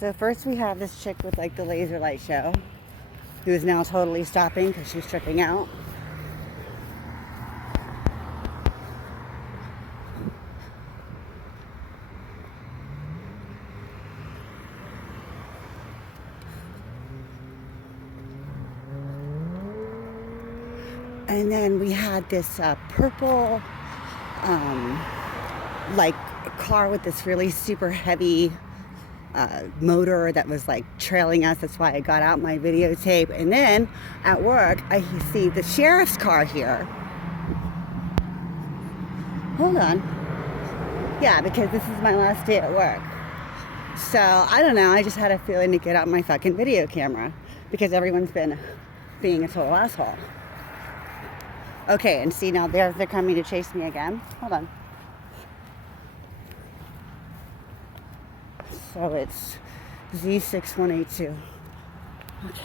So first we have this chick with like the laser light show, who is now totally stopping because she's tripping out. And then we had this purple, like car with this really super heavy motor that was like trailing us. That's why I got out my videotape. And then at work, I see the sheriff's car here. Hold on. Yeah, because this is my last day at work. So I don't know. I just had a feeling to get out my fucking video camera because everyone's been being a total asshole. Okay, and see now they're coming to chase me again. Hold on. So it's Z6182. Okay.